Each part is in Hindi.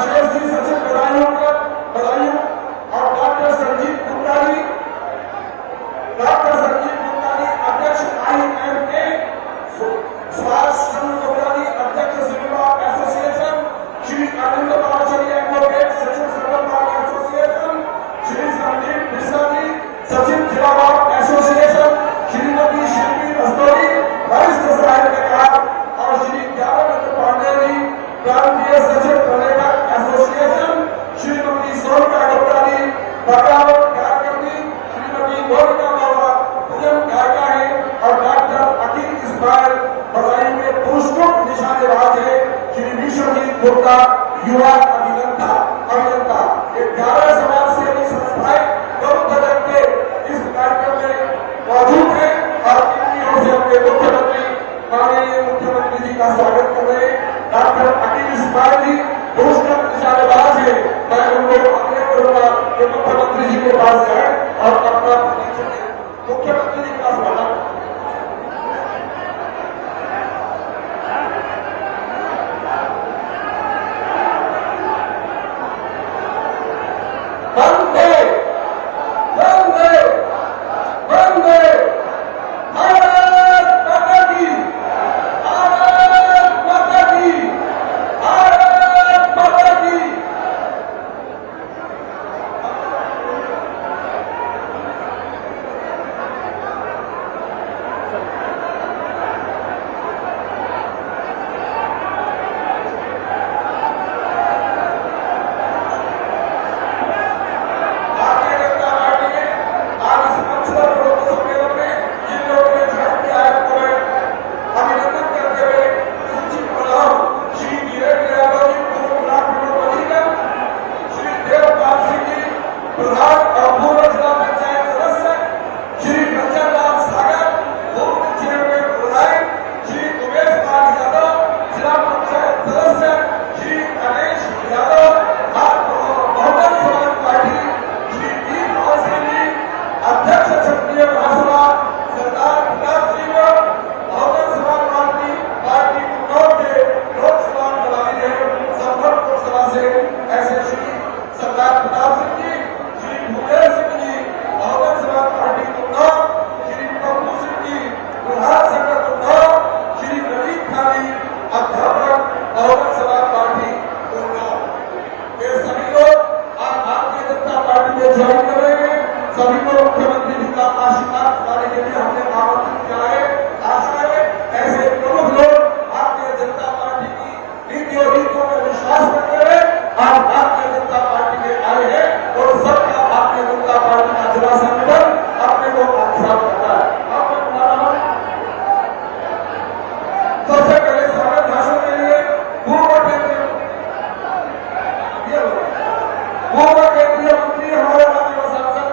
अशोक जी सचिव बदायूं और डॉक्टर संजीव गुप्ता जी अध्यक्ष IMA, सुभाष चंद्र गुप्ता जी अध्यक्ष cinema association, Shri Arvind Pachari advocate सचिव सर्वल बाग एसोसिएशन, श्री संदीप मिश्रा जी सचिव जिला बाग एसोसिएशन, श्रीमती शिल्पी रस्तोरी वरिष्ठ साहित्यकार और श्री ज्ञानचंद्र पांडे जी प्रांतीय सचिव पर्यटक एसोसिएशन, श्रीमती सोनिका गुप्ता जी बगावत कार्यकर्ती, श्रीमती मोनिका बाबा पूजन गायिका है और डॉक्टर अकील इस्माइल बदायूं के पुरस्कृत निशानेबाज है, श्री विश्वजीत गुप्ता युवा अभियंता। 11 समाज सेवी संस्थाएं प्रमुख जगत के इस कार्यक्रम में मौजूद है और इनकी ओर से अपने मुख्यमंत्री माननीय मुख्यमंत्री जी का स्वागत कर रहे हैं। डॉक्टर अकील इस्माइल जी पुरस्कृत निशानेबाज है, मैं उनको आग्रह करूंगा कि मुख्यमंत्री जी के पास जाए और अपना परिचय दें। मुख्यमंत्री जी के पास बढ़ा वंदे वंदे वंदे भारत माता की, भारत माता की, भारत माता की। सभी को मुख्यमंत्री जी का आशीर्वाद पाने के लिए हमने आमंत्रित किया है। आशा है ऐसे प्रमुख लोग भारतीय जनता पार्टी की नीति और नीतियों में विश्वास करते हुए आज भारतीय जनता पार्टी में आए हैं और सबका भारतीय जनता पार्टी का जिला संगठन अपने को आत्मसात करता है। सबसे पहले स्वागत भाषण के लिए पूर्व केंद्रीय मंत्री हमारे राज्य सांसद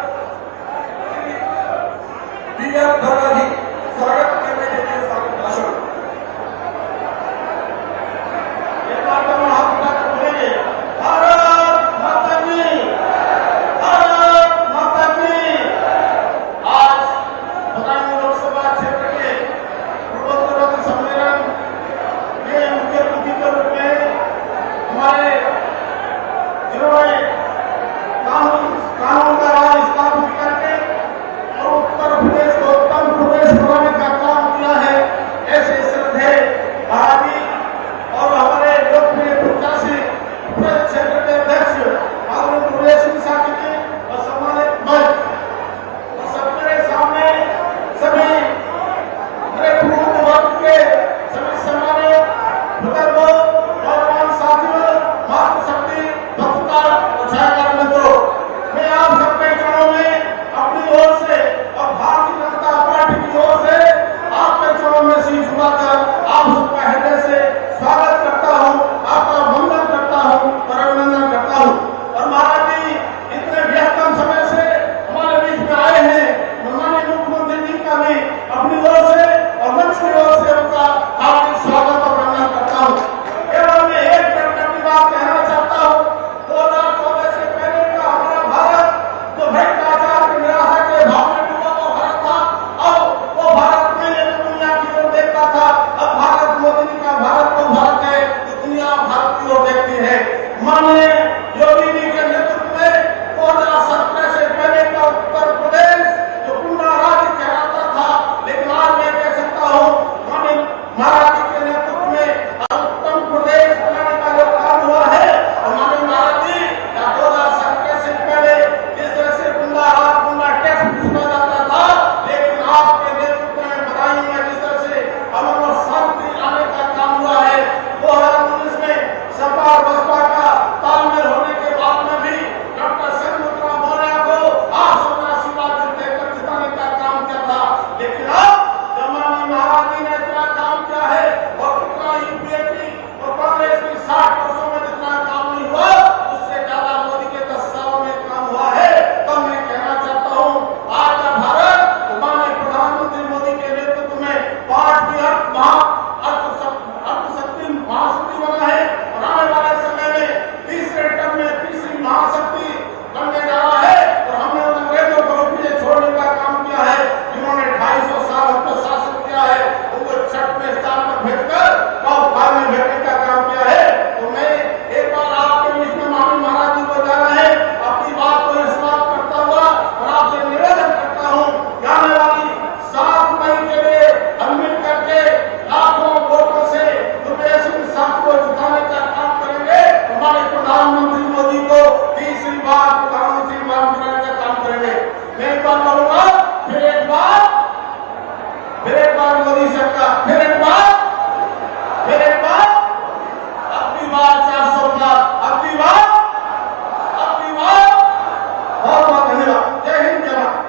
धन्यवाद। जय हिंद, जय भारत।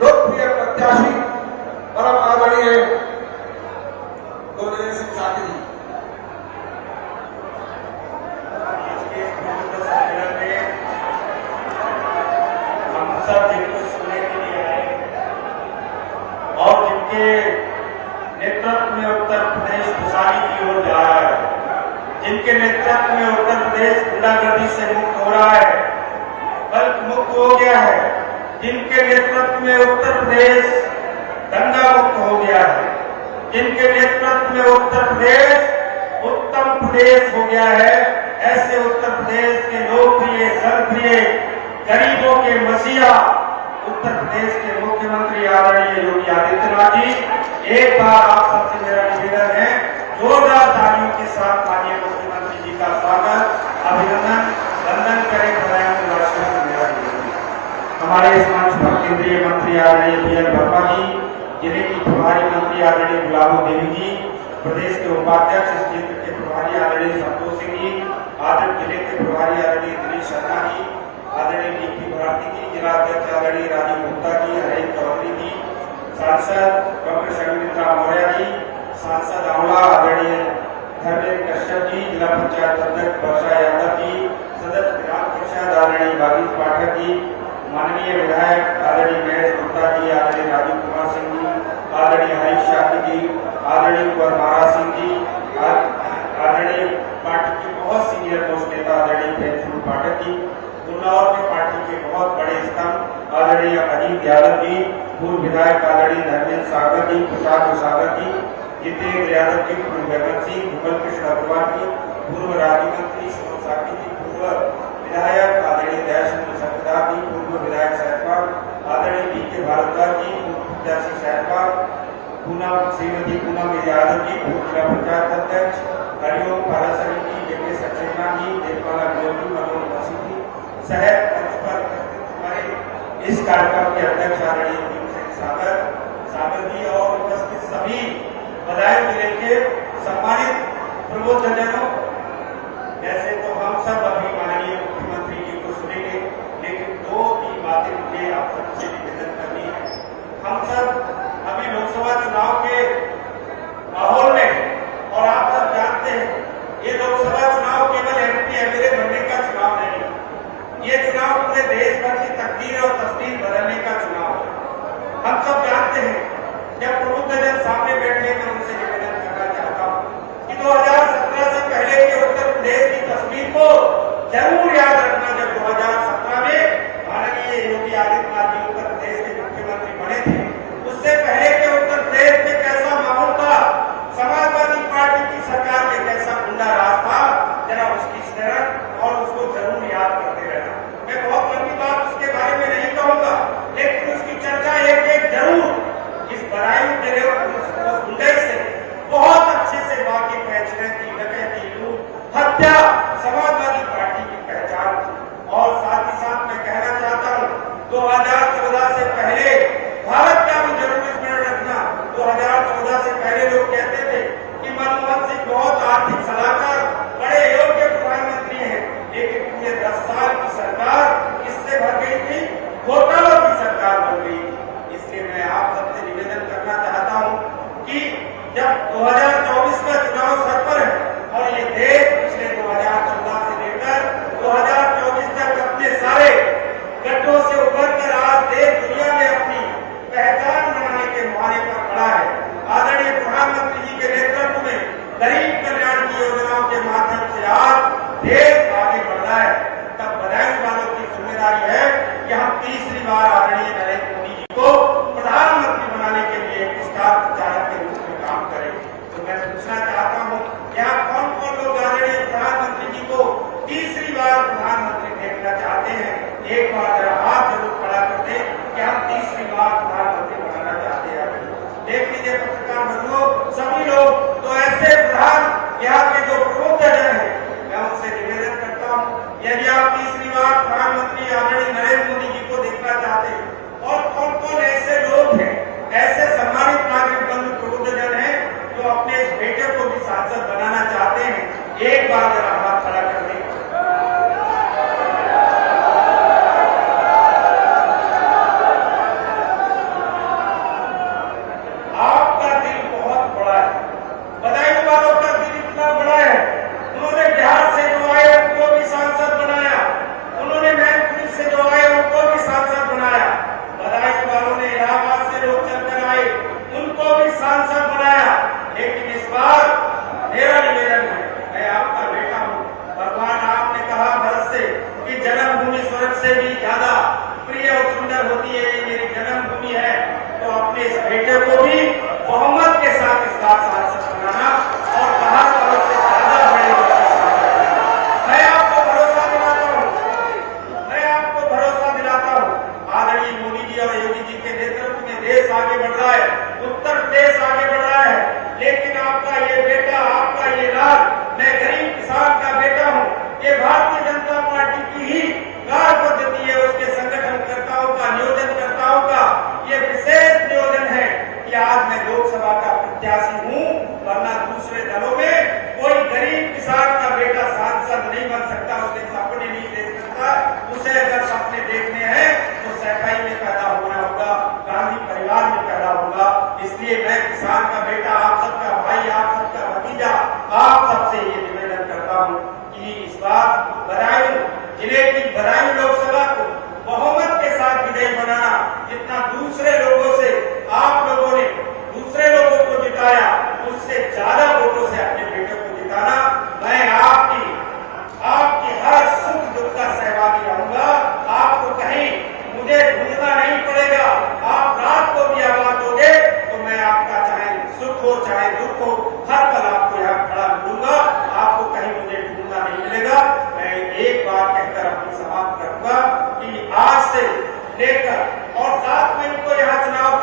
लोकप्रिय प्रत्याशी परम आदरणीय गुरदेव सिंह साथी जी। हम सब जिनको सुनने के लिए आए और जिनके नेतृत्व में उत्तर प्रदेश खुशहाली की ओर जा रहा है, जिनके नेतृत्व में उत्तर प्रदेश गुंडागर्दी से मुक्त हो रहा है, बल्कि मुक्त हो गया है, जिनके नेतृत्व में उत्तर प्रदेश दंगा मुक्त हो गया है, जिनके नेतृत्व में उत्तर प्रदेश उत्तम प्रदेश हो गया है, ऐसे उत्तर प्रदेश के लोकप्रिय जनप्रिय गरीबों के मसीहा उत्तर प्रदेश के मुख्यमंत्री आदरणीय योगी आदित्यनाथ जी, एक बार आप सबसे मेरा निवेदन है, जोरदार तालियों के साथ माननीय मुख्यमंत्री जी का स्वागत, अभिनंदन, वंदन करें। हमारे इस मंच पर केंद्रीय मंत्री आदरणीय बीएल वर्मा जी, जिले की प्रभारी मंत्री आदरणीय गुलाबो देवी जी, प्रदेश के उपाध्यक्ष इस क्षेत्र के प्रभारी आदरणीय संतोष सिंह जी, आदरणीय जिले के प्रभारी आदरणीय दिनेश शर्मा जी, आदरणीय डीपी भारती जी, जिला अध्यक्ष आदरणीय राजीव गुप्ता जी, हरेश चौधरी जी, सांसद डॉक्टर शर्मिंद्रा मौर्य जी, सांसद आंवला आदरणीय धर्मेंद्र कश्यप जी, जिला पंचायत अध्यक्ष वर्षा यादव जी, सदस्य विधान परिषद आदरणीय भागीरथ पाठक जी, माननीय विधायक आदरणीय महेश गुप्ता जी, आदरणीय राजीव कुमार सिंह जी, आदरणीय हरीश शाही जी, आदरणीय कुंवर महाराज सिंह जी, आदरणीय पार्टी के बहुत सीनियर मोस्ट नेता आदरणीय प्रेमचंद पाठक जी, उन्नाव के पार्टी के बहुत बड़े स्तंभ आदरणीय अजीत यादव जी, पूर्व विधायक आदरणीय धर्मेंद्र सागर जी, प्रसाद सागर जी, जितेंद्र यादव जी, पूर्व गगन सिंह, भूगल कृष्ण अग्रवाल जी, पूर्व राज्य मंत्री शोभ साकी जी, पूर्व विधायक आदरणीय दयाशंकर सरकार जी, पूर्व विधायक सहजपाल आदरणीय बीके भारद्वाज जी, पूर्व प्रत्याशी सहजपाल पूनम श्रीमती पूनम यादव जी, पूर्व जिला पंचायत अध्यक्ष हरिओम पालासरी जी, जेके सक्सेना जी, देवपाला गोलू, मनोज मसी जी, सहित मंच पर हमारे इस कार्यक्रम के अध्यक्ष आदरणीय भीमसेन सागर जी और उपस्थित सभी बदायूं जिले के सम्मानित प्रबुद्धजनों। वैसे तो हम सब अभी माननीय मुख्यमंत्री जी को सुनेंगे, लेकिन दो तीन बातें मुझे आप सबसे निवेदन करनी है। हम सब अभी लोकसभा चुनाव के माहौल में, और आप सब जानते हैं ये लोकसभा चुनाव केवल एमपी एमएलए बनने का चुनाव नहीं है, ये चुनाव पूरे देश भर की तकदीर और तस्वीर बदलने का चुनाव है। हम सब जानते हैं, जब प्रबुद्धजन सामने बैठे मैं उनसे निवेदन करना चाहता हूँ कि 2017 से पहले के उत्तर प्रदेश की तस्वीर को जरूर याद रखना। जब 2017 में माननीय योगी आदित्यनाथ जी उत्तर प्रदेश के मुख्यमंत्री बने थे, उससे पहले के उत्तर प्रदेश में कैसा माहौल था, समाजवादी पार्टी की सरकार में कैसा गुंडा राज था, जरा उसकी शरण और उसको जरूर याद करते रहना। मैं बहुत लंबी बात उसके बारे में नहीं कहूंगा, लेकिन उसकी चर्चा एक एक जरूर इस बदायूं जिले उस गुंडे से बहुत अच्छे से वाकिफ है। डकैती, लूट, हत्या समाजवादी पार्टी की पहचान थी। और साथ ही साथ मैं कहना चाहता हूँ 2014 से पहले भारत का भी जरूर स्मरण रखना। 2014 से पहले लोग कहते थे कि मनमोहन सिंह बहुत आर्थिक सलाहकार, बड़े योग्य प्रधानमंत्री हैं, लेकिन पूरे 10 साल की सरकार किससे भर गई थी? घोटालों की सरकार बन गई थी। इसलिए मैं आप सबसे निवेदन करना चाहता हूँ कि जब 2024 का चुनाव सर पर है और ये देश पिछले 2014 से लेकर 2024 तक अपने सारे गड्ढों से उभरकर आज देश दुनिया में अपनी पहचान बनाने के मुहाने पर खड़ा है। आदरणीय प्रधानमंत्री जी के नेतृत्व में गरीब कल्याण की योजनाओं के माध्यम से आज देश आगे बढ़ रहा है। तब बदायूं वालों की जिम्मेदारी है कि हम तीसरी बार आदरणीय नरेंद्र मोदी जी को प्रधानमंत्री बनाने के लिए एक स्टार प्रचारक के रूप में काम करें। तो मैं पूछना चाहता हूँ, यहाँ कौन कौन लोग आदरणीय प्रधानमंत्री जी को तीसरी बार प्रधानमंत्री देखना चाहते हैं? एक बार जरा हाथ जरूर खड़ा कर दे कि हम तीसरी बार प्रधानमंत्री बनाना चाहते हैं। देख लीजिए पत्रकार बंधुओं, सभी लोग, तो ऐसे प्रधान यहाँ के जो प्रबुद्धजन है, मैं उनसे निवेदन करता हूँ, यदि आप तीसरी बार प्रधानमंत्री आदरणीय नरेंद्र मोदी जी को देखना चाहते हैं और कौन कौन ऐसे रहा है, उत्तर प्रदेश आगे बढ़ रहा है, लेकिन आपका ये बेटा, आपका ये लाल, मैं गरीब किसान का बेटा हूँ, ये भारतीय जनता पार्टी की ही कार्य पद्धति है, उसके संगठनकर्ताओं का, नियोजनकर्ताओं का ये विशेष नियोजन है कि आज मैं लोकसभा का प्रत्याशी हूँ, वरना दूसरे दलों में कोई गरीब किसान का बेटा सांसद नहीं बन सकता, उसके सपने नहीं देख सकता। उसे अगर सपने देखने हैं तो सैफई में पैदा होना होगा, गांधी परिवार में पैदा होगा। इसलिए मैं किसान का बेटा, आप सबका भाई, आप सबका भतीजा, आप सबसे ये निवेदन करता हूँ कि इस बार बदायूं जिले की बदायूं लोकसभा को बहुमत के साथ विजयी बनाना, जितना दूसरे लोगों से आप लोगों ने दूसरे लोगों को जिताया, उससे ज्यादा वोटों से अपने बेटे को जिताना। मैं आपकी हर सुख दुख का सहभागी रहूंगा। आपको कहीं मुझे ढूंढना नहीं पड़ेगा, आप रात को भी आवाज दोगे तो मैं आपका चाहे सुख हो चाहे दुख हो, हर पल आपको यहाँ खड़ा मिलूंगा, आपको कहीं मुझे ढूंढना नहीं मिलेगा। मैं एक बात कहकर अपनी समाप्त करूंगा कि आज से लेकर और 7 मई को यहाँ चुनाव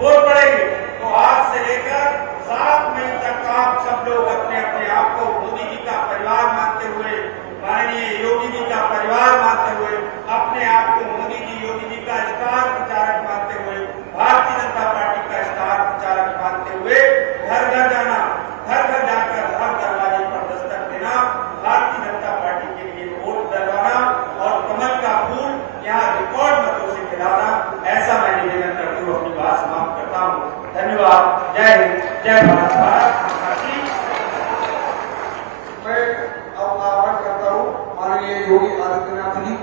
वोट पड़ेगी, तो आज से लेकर 7 मई तक आप सब लोग अपने अपने आप को मोदी जी का परिवार मानते हुए, माननीय योगी जी का परिवार मानते हुए, अपने आप को मोदी जी, योगी जी का स्टार प्रचारक मानते हुए, भारतीय जनता पार्टी का स्टार प्रचारक मानते हुए घर घर जाना, घर घर जाकर हर दरवाजे पर दस्तक देना, भारतीय जनता पार्टी के लिए वोट डलवाना और कमल का फूल यहाँ रिकॉर्ड मतों से खिलाना, ऐसा मैं निवेदन करते हुए अपनी बात समाप्त करता हूँ। धन्यवाद। जय हिंद, जय भारत, भारत माता की। मैं अब आह्वान करता हूँ माननीय योगी आदित्यनाथ जी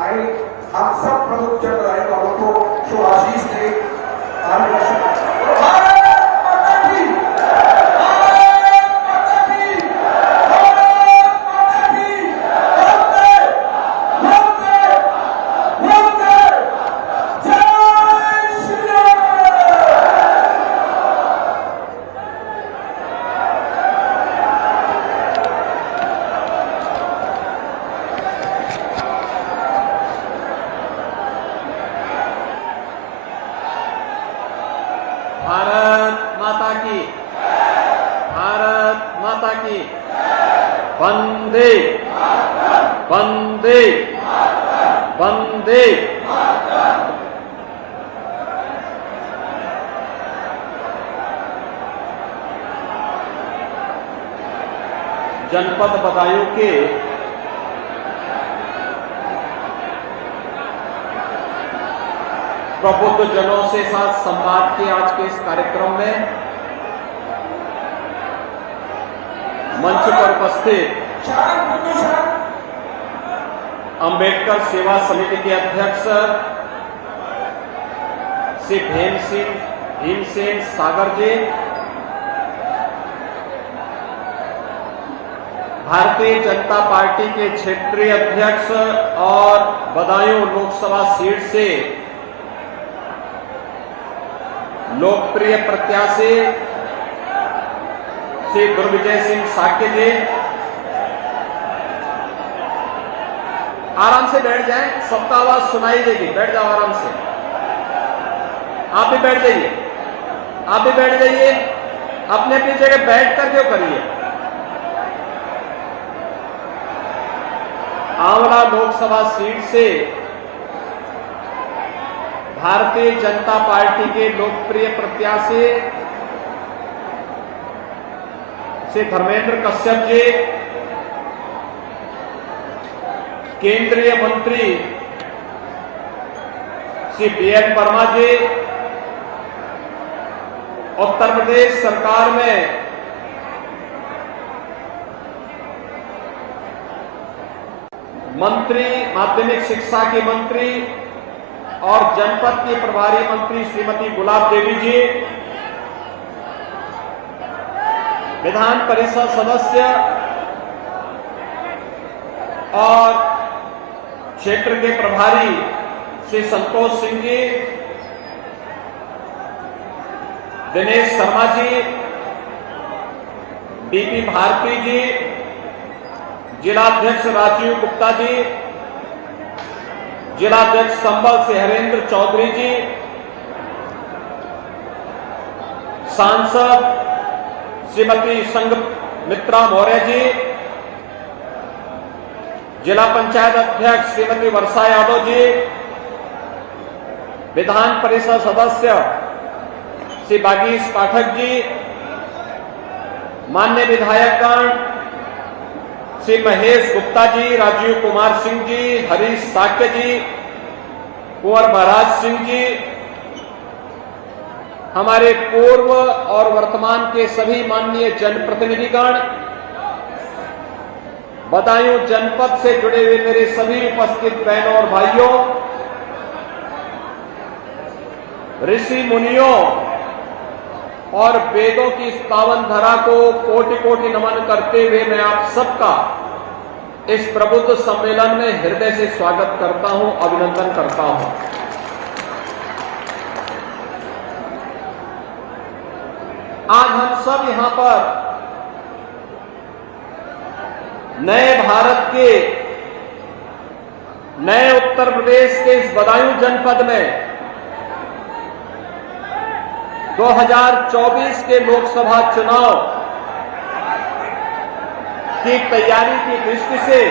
आए, हम सब प्रमुख चल रहे बाबू को शुभाशीष दे। भारत माता की, भारत माता की, वंदे वंदे वंदे। जनपद बदायूं के प्रबुद्ध जनों से साथ संवाद के आज के इस कार्यक्रम में मंच पर उपस्थित अंबेडकर सेवा समिति के अध्यक्ष श्री भीमसेन सागर जी, भारतीय जनता पार्टी के क्षेत्रीय अध्यक्ष और बदायूं लोकसभा सीट से लोकप्रिय प्रत्याशी श्री गुरविजय सिंह साके जी, आराम से बैठ जाएं, सबका आवाज सुनाई देगी, बैठ जाओ आराम से। आप भी बैठ जाइए, आप भी बैठ जाइए, अपने अपनी जगह बैठ कर क्यों करिए। आंवला लोकसभा सीट से भारतीय जनता पार्टी के लोकप्रिय प्रत्याशी श्री धर्मेंद्र कश्यप जी, केंद्रीय मंत्री श्री बीएन वर्मा जी, उत्तर प्रदेश सरकार में मंत्री, माध्यमिक शिक्षा की मंत्री और जनपद की प्रभारी मंत्री श्रीमती गुलाब देवी जी, विधान परिषद सदस्य और क्षेत्र के प्रभारी श्री संतोष सिंह जी, दिनेश शर्मा जी, डीपी भारती जी, जिलाध्यक्ष राजीव गुप्ता जी, जिलाध्यक्ष संबल से हरेंद्र चौधरी जी, सांसद श्रीमती संघमित्रा मौर्य जी, जिला पंचायत अध्यक्ष श्रीमती वर्षा यादव जी, विधान परिषद सदस्य श्री बागीश पाठक जी, माननीय विधायकगण श्री महेश गुप्ता जी, राजीव कुमार सिंह जी, हरीश साक्य जी, कुंवर महाराज सिंह जी, हमारे पूर्व और वर्तमान के सभी माननीय जनप्रतिनिधिगण, बदायूं जनपद से जुड़े हुए मेरे सभी उपस्थित बहनों और भाइयों, ऋषि मुनियों और वेदों की इस पावन धरा को कोटि कोटि नमन करते हुए मैं आप सबका इस प्रबुद्ध सम्मेलन में हृदय से स्वागत करता हूं, अभिनंदन करता हूं। आज हम सब यहां पर नए भारत के, नए उत्तर प्रदेश के इस बदायूं जनपद में 2024 के लोकसभा चुनाव की तैयारी की दृष्टि से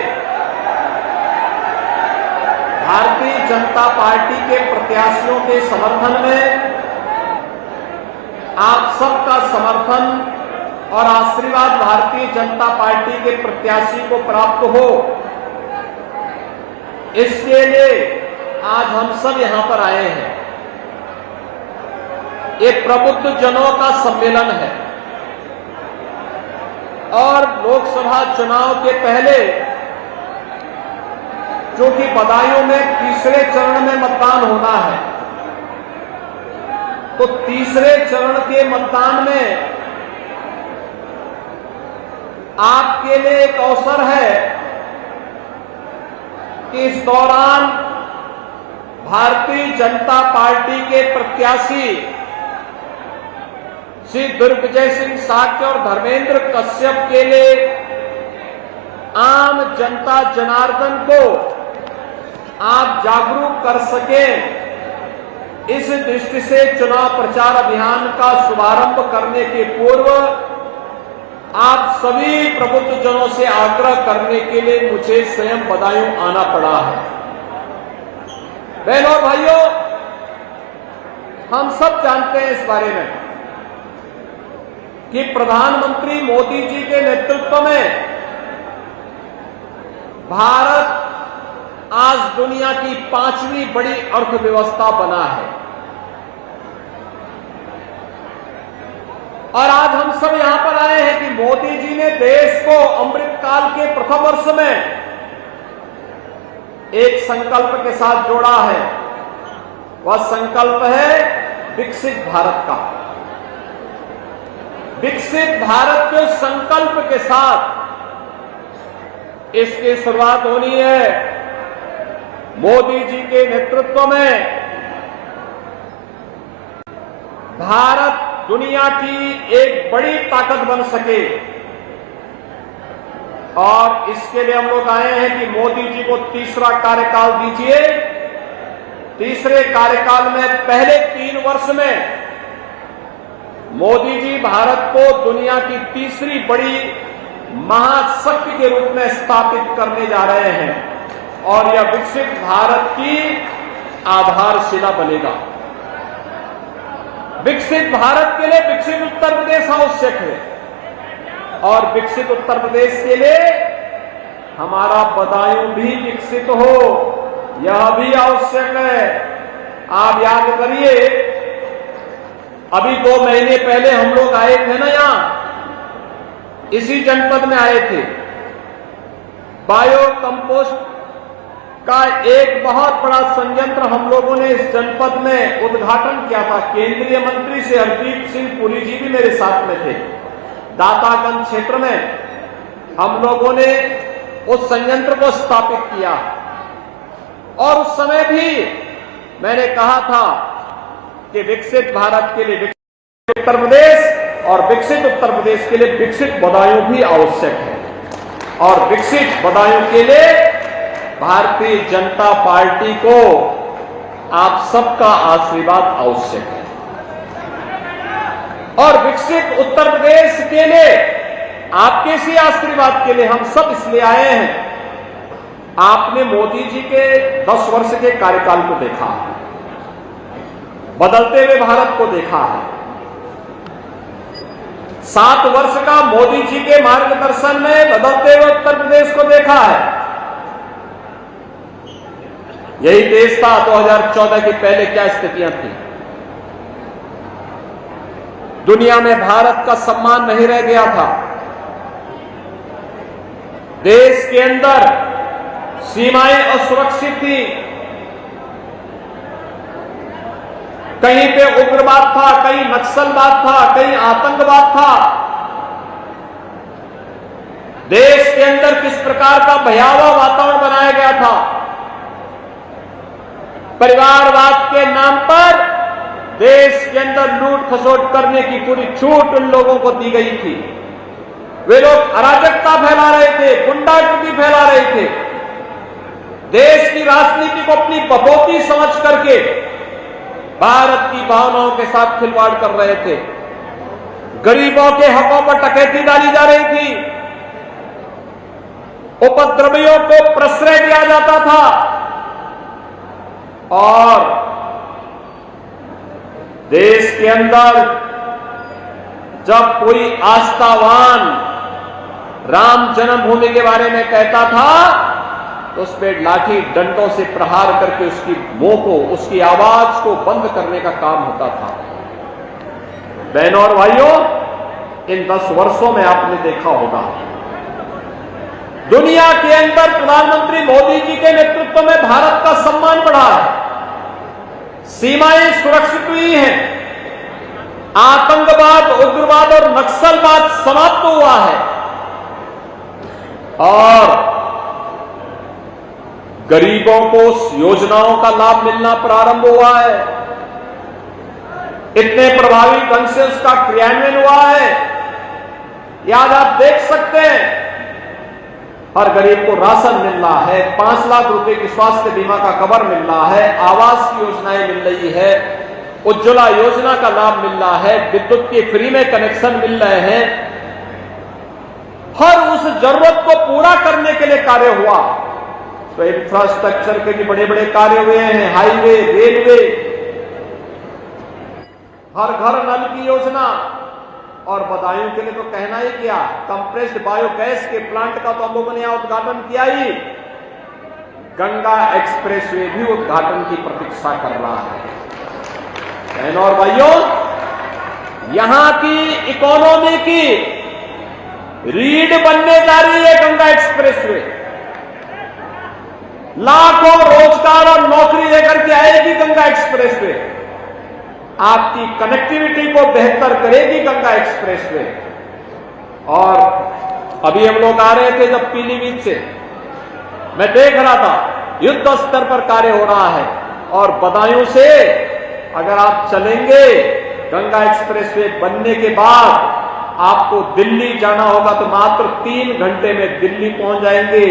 भारतीय जनता पार्टी के प्रत्याशियों के समर्थन में आप सबका समर्थन और आशीर्वाद भारतीय जनता पार्टी के प्रत्याशी को प्राप्त हो, इसके लिए आज हम सब यहां पर आए हैं। ये प्रबुद्ध जनों का सम्मेलन है और लोकसभा चुनाव के पहले, जो कि बदायूं में तीसरे चरण में मतदान होना है, तो तीसरे चरण के मतदान में आपके लिए एक अवसर है कि इस दौरान भारतीय जनता पार्टी के प्रत्याशी श्री दुर्गविजय सिंह साक्य और धर्मेंद्र कश्यप के लिए आम जनता जनार्दन को आप जागरूक कर सकें, इस दृष्टि से चुनाव प्रचार अभियान का शुभारंभ करने के पूर्व आप सभी प्रबुद्ध जनों से आग्रह करने के लिए मुझे स्वयं बदायूं आना पड़ा है। बहनों और भाइयों, हम सब जानते हैं इस बारे में कि प्रधानमंत्री मोदी जी के नेतृत्व में भारत आज दुनिया की 5वीं बड़ी अर्थव्यवस्था बना है और आज हम सब यहां पर आए हैं कि मोदी जी ने देश को अमृत काल के प्रथम वर्ष में एक संकल्प के साथ जोड़ा है। वह संकल्प है विकसित भारत का। विकसित भारत के संकल्प के साथ इसकी शुरुआत होनी है। मोदी जी के नेतृत्व में भारत दुनिया की एक बड़ी ताकत बन सके और इसके लिए हम लोग आए हैं कि मोदी जी को तीसरा कार्यकाल दीजिए। तीसरे कार्यकाल में पहले 3 वर्ष में मोदी जी भारत को दुनिया की तीसरी बड़ी महाशक्ति के रूप में स्थापित करने जा रहे हैं और यह विकसित भारत की आधारशिला बनेगा। विकसित भारत के लिए विकसित उत्तर प्रदेश आवश्यक है और विकसित उत्तर प्रदेश के लिए हमारा बदायूं भी विकसित हो, यह भी आवश्यक है। आप याद करिए, अभी 2 महीने पहले हम लोग आए थे ना, यहां इसी जनपद में आए थे। बायो कंपोस्ट का एक बहुत बड़ा संयंत्र हम लोगों ने इस जनपद में उद्घाटन किया था। केंद्रीय मंत्री श्री हरदीप सिंह पुरी जी भी मेरे साथ में थे। दातागंज क्षेत्र में हम लोगों ने उस संयंत्र को स्थापित किया और उस समय भी मैंने कहा था कि विकसित भारत के लिए विकसित उत्तर प्रदेश और विकसित उत्तर प्रदेश के लिए विकसित बदायूं भी आवश्यक है और विकसित बदायूं के लिए भारतीय जनता पार्टी को आप सबका आशीर्वाद आवश्यक है। और विकसित उत्तर प्रदेश के लिए आपके सी आशीर्वाद के लिए हम सब इसलिए आए हैं। आपने मोदी जी के 10 वर्ष के कार्यकाल को देखा है, बदलते हुए भारत को देखा है। 7 वर्ष का मोदी जी के मार्गदर्शन में बदलते हुए उत्तर प्रदेश को देखा है। यही देश था 2014 के पहले क्या स्थितियां थी। दुनिया में भारत का सम्मान नहीं रह गया था। देश के अंदर सीमाएं असुरक्षित थी, कहीं पे उग्रवाद था, कहीं नक्सलवाद था, कहीं आतंकवाद था। देश के अंदर किस प्रकार का भयावह वातावरण बनाया गया था। परिवारवाद के नाम पर देश के अंदर लूट खसोट करने की पूरी छूट उन लोगों को दी गई थी। वे लोग अराजकता फैला रहे थे, गुंडागर्दी फैला रहे थे, देश की राजनीति को अपनी बपोती समझ करके भारत की भावनाओं के साथ खिलवाड़ कर रहे थे। गरीबों के हकों पर डकैती डाली जा रही थी, उपद्रवियों को प्रश्रय दिया जाता था और देश के अंदर जब कोई आस्थावान राम जन्मभूमि के बारे में कहता था तो उस पर लाठी डंडों से प्रहार करके उसकी मुंह को, उसकी आवाज को बंद करने का काम होता था। बहनों और भाइयों, इन 10 वर्षों में आपने देखा होगा दुनिया के अंदर प्रधानमंत्री मोदी जी के नेतृत्व में भारत का सम्मान बढ़ा है, सीमाएं सुरक्षित हुई हैं, आतंकवाद, उग्रवाद और नक्सलवाद समाप्त हुआ है और गरीबों को योजनाओं का लाभ मिलना प्रारंभ हुआ है। इतने प्रभावी ढंग से उसका क्रियान्वयन हुआ है कि आज आप देख सकते हैं हर गरीब को राशन मिल रहा है, 5 लाख रुपए की स्वास्थ्य बीमा का कवर मिल रहा है, आवास की योजनाएं मिल रही है, उज्ज्वला योजना का लाभ मिल रहा है, विद्युत के फ्री में कनेक्शन मिल रहे हैं। हर उस जरूरत को पूरा करने के लिए कार्य हुआ। तो इंफ्रास्ट्रक्चर के भी बड़े बड़े कार्य हुए हैं, हाईवे, रेलवे, हर घर नल की योजना और बदायूं के लिए तो कहना ही क्या, कंप्रेस्ड बायोगैस के प्लांट का तो हम लोगों ने यहां उद्घाटन किया ही। गंगा एक्सप्रेसवे भी उद्घाटन की प्रतीक्षा कर रहा है। बहनों और भाइयों, यहां की इकोनॉमी की रीढ़ बनने जा रही है गंगा एक्सप्रेसवे। लाखों रोजगार और नौकरी लेकर के आएगी गंगा एक्सप्रेसवे। आपकी कनेक्टिविटी को बेहतर करेगी गंगा एक्सप्रेसवे। और अभी हम लोग आ रहे थे जब पीलीभीत से, मैं देख रहा था युद्ध स्तर पर कार्य हो रहा है और बदायूं से अगर आप चलेंगे गंगा एक्सप्रेसवे बनने के बाद आपको दिल्ली जाना होगा तो मात्र 3 घंटे में दिल्ली पहुंच जाएंगे।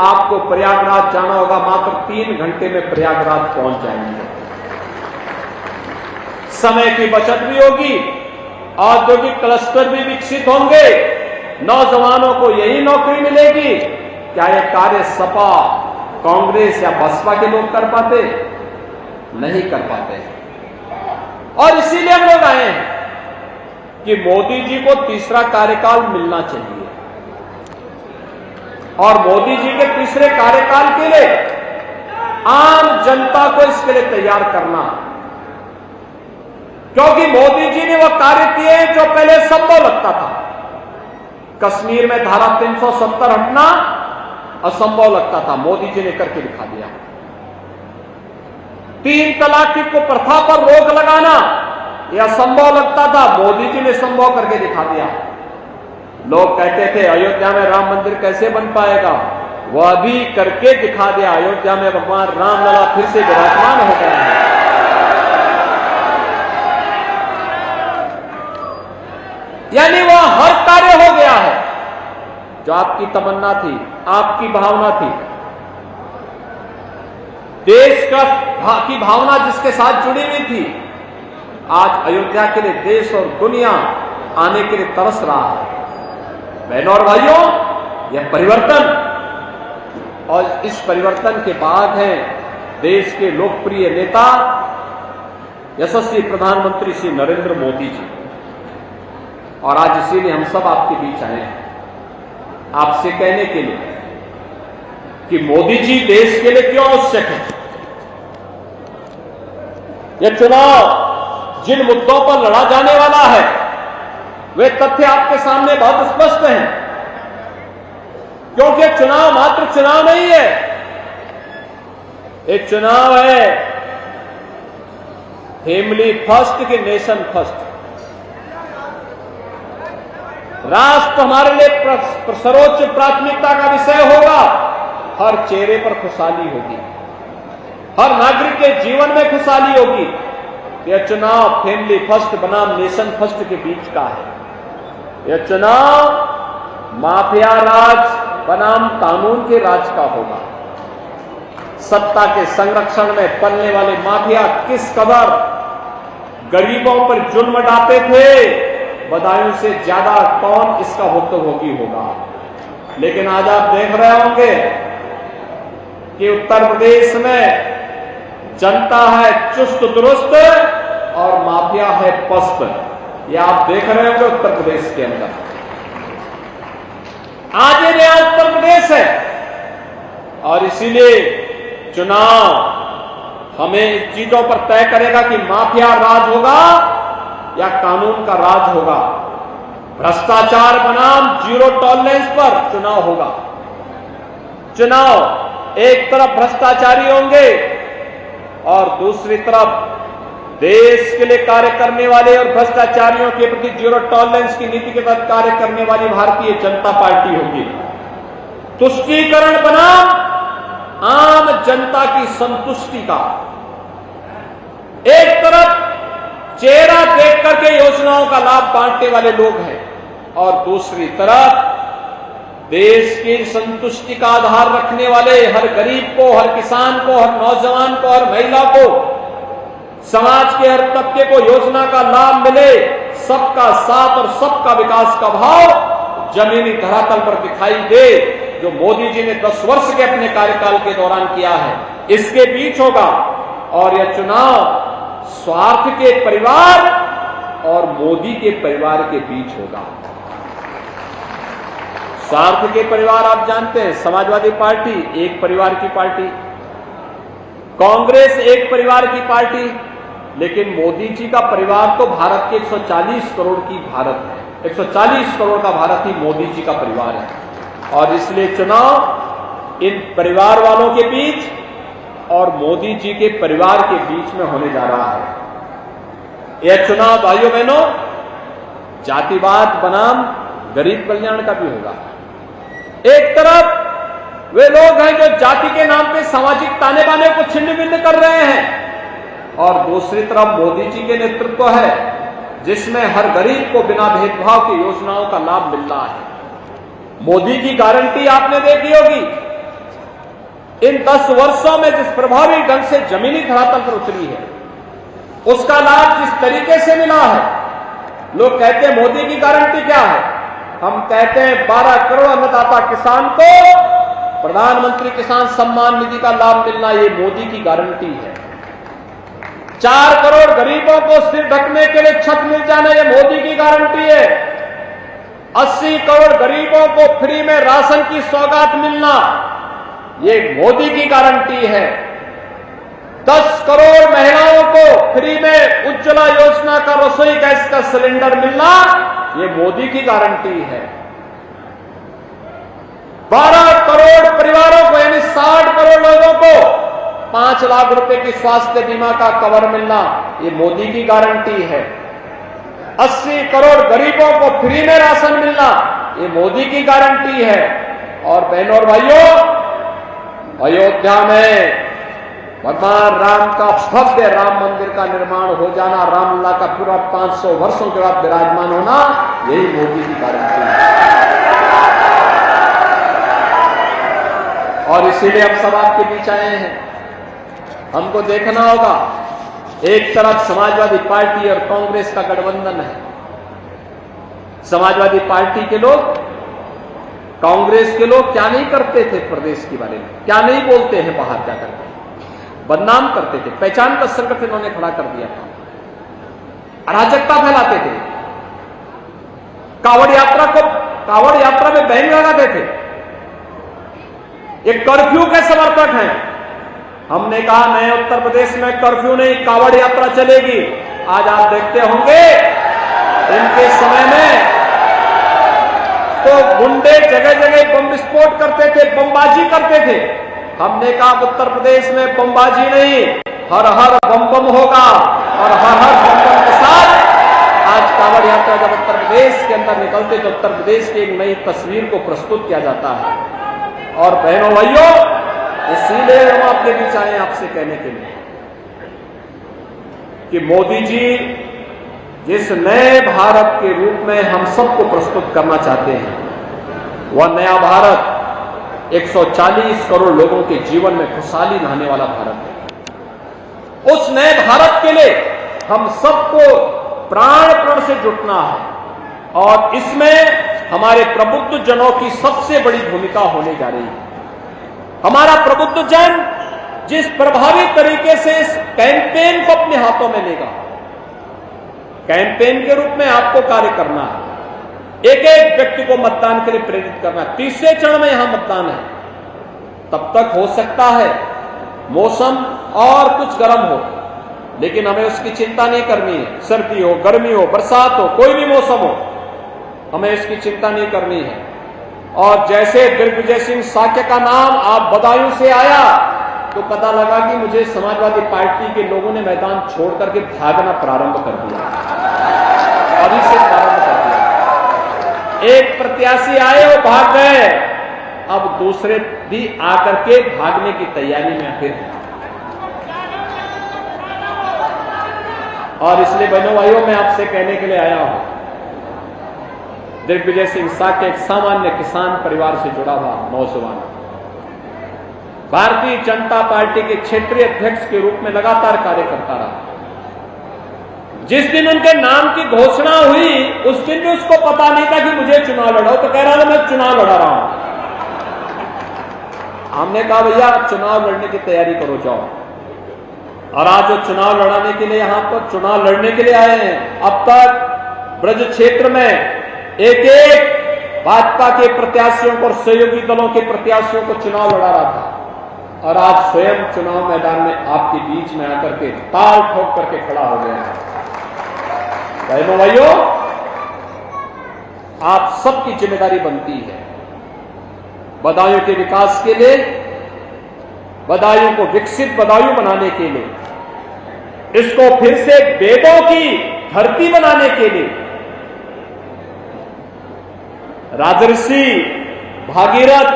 आपको प्रयागराज जाना होगा, मात्र 3 घंटे में प्रयागराज पहुंच जाएंगे। समय की बचत भी होगी, औद्योगिक क्लस्टर भी विकसित होंगे, नौजवानों को यही नौकरी मिलेगी। क्या यह कार्य सपा, कांग्रेस या बसपा के लोग कर पाते? नहीं कर पाते। और इसीलिए हम लोग आए हैं कि मोदी जी को तीसरा कार्यकाल मिलना चाहिए और मोदी जी के तीसरे कार्यकाल के लिए आम जनता को इसके लिए तैयार करना, क्योंकि मोदी जी ने वह कार्य किए जो पहले संभव लगता था। कश्मीर में धारा 370 हटना असंभव लगता था, मोदी जी ने करके दिखा दिया। 3 तलाक की प्रथा पर रोक लगाना यह असंभव लगता था, मोदी जी ने संभव करके दिखा दिया। लोग कहते थे अयोध्या में राम मंदिर कैसे बन पाएगा, वह भी करके दिखा दिया। अयोध्या में भगवान रामलला फिर से विराजमान हो गए हैं। यानी वह हर कार्य हो गया है जो आपकी तमन्ना थी, आपकी भावना थी। देश की भावना जिसके साथ जुड़ी हुई थी, आज अयोध्या के लिए देश और दुनिया आने के लिए तरस रहा है। बहनों और भाइयों, यह परिवर्तन, और इस परिवर्तन के बाद हैं देश के लोकप्रिय नेता यशस्वी प्रधानमंत्री श्री नरेंद्र मोदी जी। और आज इसीलिए हम सब आपके बीच आए हैं, आपसे कहने के लिए कि मोदी जी देश के लिए क्यों आवश्यक है। यह चुनाव जिन मुद्दों पर लड़ा जाने वाला है वे तथ्य आपके सामने बहुत स्पष्ट हैं, क्योंकि चुनाव मात्र चुनाव नहीं है, एक चुनाव है फैमिली फर्स्ट के नेशन फर्स्ट। राष्ट्र हमारे लिए सर्वोच्च प्राथमिकता का विषय होगा। हर चेहरे पर खुशहाली होगी, हर नागरिक के जीवन में खुशहाली होगी। यह चुनाव फैमिली फर्स्ट बनाम नेशन फर्स्ट के बीच का है। यह चुनाव माफिया राज बनाम कानून के राज का होगा। सत्ता के संरक्षण में पलने वाले माफिया किस कदर गरीबों पर जुल्म ढाते थे, बदायूं से ज्यादा कौन इसका भुक्तभोगी होगा। लेकिन आज आप देख रहे होंगे कि उत्तर प्रदेश में जनता है चुस्त दुरुस्त और माफिया है पस्त। ये आप देख रहे होंगे उत्तर प्रदेश के अंदर। आज ये नया उत्तर प्रदेश है और इसीलिए चुनाव हमें इन चीजों पर तय करेगा कि माफिया राज होगा या कानून का राज होगा। भ्रष्टाचार बनाम जीरो टॉलरेंस पर चुनाव होगा। चुनाव एक तरफ भ्रष्टाचारी होंगे और दूसरी तरफ देश के लिए कार्य करने वाले और भ्रष्टाचारियों के प्रति जीरो टॉलरेंस की नीति के तहत कार्य करने वाली भारतीय जनता पार्टी होगी। तुष्टीकरण बनाम आम जनता की संतुष्टि का। एक तरफ चेहरा देख करके योजनाओं का लाभ बांटने वाले लोग हैं और दूसरी तरफ देश की संतुष्टि का आधार रखने वाले हर गरीब को, हर किसान को, हर नौजवान को, हर महिला को, समाज के हर तबके को योजना का लाभ मिले, सबका साथ और सबका विकास का भाव जमीनी धरातल पर दिखाई दे, जो मोदी जी ने 10 वर्ष के अपने कार्यकाल के दौरान किया है, इसके बीच होगा। और यह चुनाव स्वार्थ के परिवार और मोदी के परिवार के बीच होगा। स्वार्थ के परिवार आप जानते हैं, समाजवादी पार्टी एक परिवार की पार्टी, कांग्रेस एक परिवार की पार्टी, लेकिन मोदी जी का परिवार तो भारत के 140 करोड़ की भारत है। 140 करोड़ का भारत ही मोदी जी का परिवार है और इसलिए चुनाव इन परिवार वालों के बीच और मोदी जी के परिवार के बीच में होने जा रहा है। यह चुनाव भाइयों बहनों जातिवाद बनाम गरीब कल्याण का भी होगा। एक तरफ वे लोग हैं जो जाति के नाम पे सामाजिक ताने बाने को छिन्न भिन्न कर रहे हैं और दूसरी तरफ मोदी जी के नेतृत्व है जिसमें हर गरीब को बिना भेदभाव की योजनाओं का लाभ मिल रहा है। मोदी की गारंटी आपने देखी होगी। इन 10 वर्षों में जिस प्रभावी ढंग से जमीनी धरातल पर उतरी है, उसका लाभ जिस तरीके से मिला है, लोग कहते हैं मोदी की गारंटी क्या है? हम कहते हैं 12 करोड़ अन्नदाता किसान को प्रधानमंत्री किसान सम्मान निधि का लाभ मिलना, ये मोदी की गारंटी है। 4 करोड़ गरीबों को सिर ढकने के लिए छत मिल जाना, ये मोदी की गारंटी है। 80 करोड़ गरीबों को फ्री में राशन की सौगात मिलना, ये मोदी की गारंटी है। 10 करोड़ महिलाओं को फ्री में उज्ज्वला योजना का रसोई गैस का सिलेंडर मिलना, ये मोदी की गारंटी है। 12 करोड़ परिवारों को यानी 60 करोड़ लोगों को 5 लाख रुपए की स्वास्थ्य बीमा का कवर मिलना, ये मोदी की गारंटी है। 80 करोड़ गरीबों को फ्री में राशन मिलना, ये मोदी की गारंटी है। और बहनों और भाइयों, अयोध्या में भगवान राम का भव्य राम मंदिर का निर्माण हो जाना, रामलला का पूरा 500 वर्षों के बाद विराजमान होना, यही मोदी की गारंटी है। और इसीलिए हम सब आपके बीच आए हैं। हमको देखना होगा एक तरफ समाजवादी पार्टी और कांग्रेस का गठबंधन है। समाजवादी पार्टी के लोग, कांग्रेस के लोग क्या नहीं करते थे प्रदेश के बारे में, क्या नहीं बोलते हैं बाहर जाकर के, बदनाम करते थे, पहचान का संकट इन्होंने खड़ा कर दिया था, अराजकता फैलाते थे, कावड़ यात्रा में बैन लगाते थे, ये कर्फ्यू के समर्थक हैं। हमने कहा नए उत्तर प्रदेश में कर्फ्यू नहीं, कावड़ यात्रा चलेगी। आज आप देखते होंगे इनके समय में तो गुंडे जगह जगह बम विस्फोट करते थे, बमबाजी करते थे। हमने कहा उत्तर प्रदेश में बमबाजी नहीं, हर हर बम बम होगा, और हर हर बम बम के साथ आज कावड़ यात्रा जब उत्तर प्रदेश के अंदर निकलते तो उत्तर प्रदेश की एक नई तस्वीर को प्रस्तुत किया जाता है। और बहनों भाइयों, इसीलिए हम आपके बीच आए आपसे कहने के लिए कि मोदी जी जिस नए भारत के रूप में हम सबको प्रस्तुत करना चाहते हैं, वह नया भारत 140 करोड़ लोगों के जीवन में खुशहाली लाने वाला भारत है। उस नए भारत के लिए हम सबको प्राण प्रण से जुटना है और इसमें हमारे प्रबुद्ध जनों की सबसे बड़ी भूमिका होने जा रही है। हमारा प्रबुद्ध जन जिस प्रभावी तरीके से इस कैंपेन को अपने हाथों में लेगा, कैंपेन के रूप में आपको कार्य करना है, एक एक व्यक्ति को मतदान के लिए प्रेरित करना है। तीसरे चरण में यहां मतदान है, तब तक हो सकता है मौसम और कुछ गर्म हो, लेकिन हमें उसकी चिंता नहीं करनी है। सर्दी हो, गर्मी हो, बरसात हो, कोई भी मौसम हो, हमें इसकी चिंता नहीं करनी है। और जैसे दिग्विजय सिंह साक्य का नाम आप बदायूं से आया तो पता लगा कि मुझे समाजवादी पार्टी के लोगों ने मैदान छोड़ करके भागना प्रारंभ कर दिया, अभी से प्रारंभ कर दिया। एक प्रत्याशी आए वो भाग गए, अब दूसरे भी आकर के भागने की तैयारी में फिर। और इसलिए बहनों भाइयों, मैं आपसे कहने के लिए आया हूं, दिग्विजय सिंह साक्य एक सामान्य किसान परिवार से जुड़ा हुआ नौजवान, भारतीय जनता पार्टी के क्षेत्रीय अध्यक्ष के रूप में लगातार कार्य करता रहा। जिस दिन उनके नाम की घोषणा हुई उस दिन भी उसको पता नहीं था कि मुझे चुनाव लड़ाओ, तो कह रहा था मैं चुनाव लड़ा रहा हूं। हमने कहा भैया चुनाव लड़ने की तैयारी करो, जाओ। और आज जो चुनाव लड़ाने के लिए यहां पर चुनाव लड़ने के लिए आए हैं, अब तक ब्रज क्षेत्र में एक एक भाजपा के प्रत्याशियों को और सहयोगी दलों के प्रत्याशियों को चुनाव लड़ा रहा था, और आज स्वयं चुनाव मैदान में आपके बीच में आकर के ताल ठोक करके खड़ा हो गया है। बहनों भाइयों, आप सबकी जिम्मेदारी बनती है बदायूं के विकास के लिए, बदायूं को विकसित बदायूं बनाने के लिए, इसको फिर से वेदों की धरती बनाने के लिए। राजर्षि भागीरथ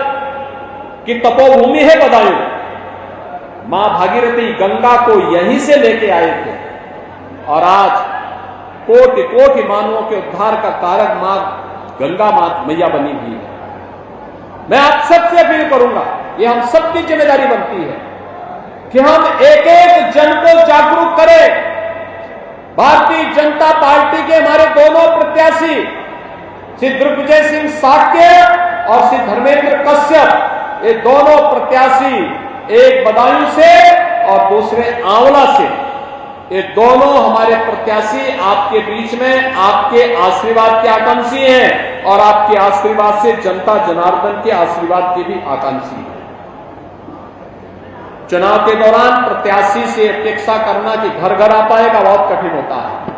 की तपोभूमि है बदायूं। मां भागीरथी गंगा को यहीं से लेके आए थे, और आज कोटि कोटि मानवों के उद्धार का कारक मां गंगा मैया बनी हुई है। मैं आप सबसे अपील करूंगा, ये हम सबकी जिम्मेदारी बनती है कि हम एक एक जन को जागरूक करें। भारतीय जनता पार्टी के हमारे दोनों प्रत्याशी श्री दिग्विजय सिंह साक्य और श्री धर्मेंद्र कश्यप, ये दोनों प्रत्याशी, एक बदायूं से और दूसरे आंवला से, ये दोनों हमारे प्रत्याशी आपके बीच में आपके आशीर्वाद के आकांक्षी हैं, और आपके आशीर्वाद से जनता जनार्दन के आशीर्वाद के भी आकांक्षी हैं। चुनाव के दौरान प्रत्याशी से अपेक्षा करना कि घर घर आ पाएगा बहुत कठिन होता है।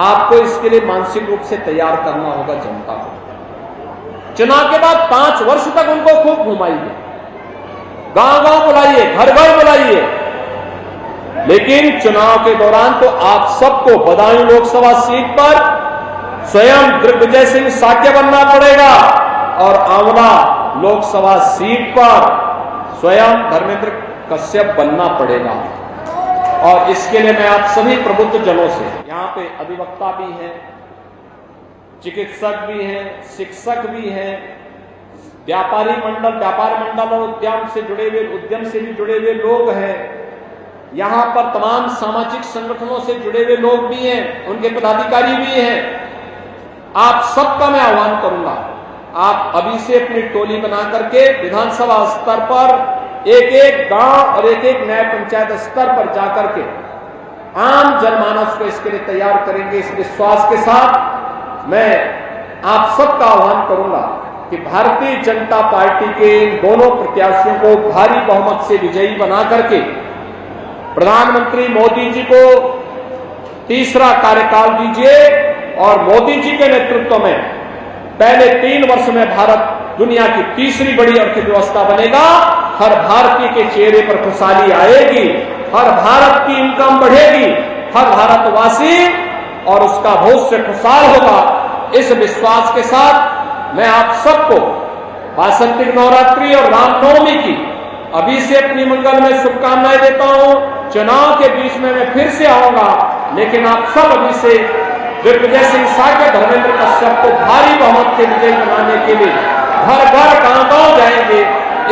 आपको इसके लिए मानसिक रूप से तैयार करना होगा जनता को। चुनाव के बाद 5 वर्ष तक उनको खूब घुमाइए, गांव गांव बुलाइए, घर घर बुलाइए, लेकिन चुनाव के दौरान तो आप सबको बदायूं लोकसभा सीट पर स्वयं दिग्विजय सिंह साक्य बनना पड़ेगा, और आंवला लोकसभा सीट पर स्वयं धर्मेंद्र कश्यप बनना पड़ेगा। और इसके लिए मैं आप सभी प्रबुद्ध जनों से, यहां पे अधिवक्ता भी हैं, चिकित्सक भी हैं, शिक्षक भी हैं, व्यापार मंडल और उद्यम से जुड़े हुए लोग हैं, यहां पर तमाम सामाजिक संगठनों से जुड़े हुए लोग भी हैं, उनके पदाधिकारी भी हैं। आप सबका मैं आह्वान करूंगा, आप अभी से अपनी टोली बना करके विधानसभा स्तर पर एक एक गांव और एक एक न्याय पंचायत स्तर पर जाकर के आम जनमानस को इसके लिए तैयार करेंगे। इस विश्वास के साथ मैं आप सबका आह्वान करूंगा कि भारतीय जनता पार्टी के इन दोनों प्रत्याशियों को भारी बहुमत से विजयी बना करके प्रधानमंत्री मोदी जी को तीसरा कार्यकाल दीजिए और मोदी जी के नेतृत्व में पहले 3 वर्ष में भारत दुनिया की तीसरी बड़ी अर्थव्यवस्था बनेगा। हर भारतीय के चेहरे पर खुशहाली आएगी, हर भारत की इनकम बढ़ेगी, हर भारतवासी और उसका भविष्य खुशहाल होगा। इस विश्वास के साथ मैं आप सबको वासंतिक नवरात्रि और रामनवमी की अभी से अपनी मंगल में शुभकामनाएं देता हूं। चुनाव के बीच में मैं फिर से आऊंगा, लेकिन आप सब अभी से दिग्विजय सिंह सागर धर्मेंद्र कश्यप को भारी बहुमत से विजयी बनाने के लिए घर घर गांव-गांव जाएंगे।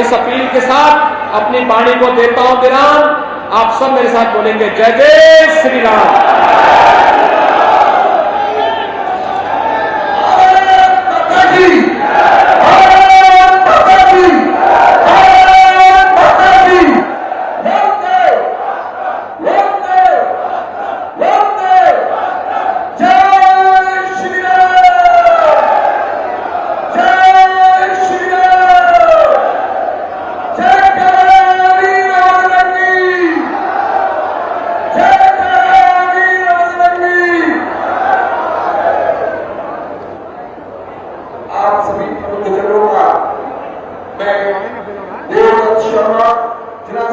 इस अपील के साथ अपनी वाणी को देता हूं विराम। आप सब मेरे साथ बोलेंगे जय जय श्री राम। आप सभी प्रमुख जनों का मैं देवदत्त शर्मा जिला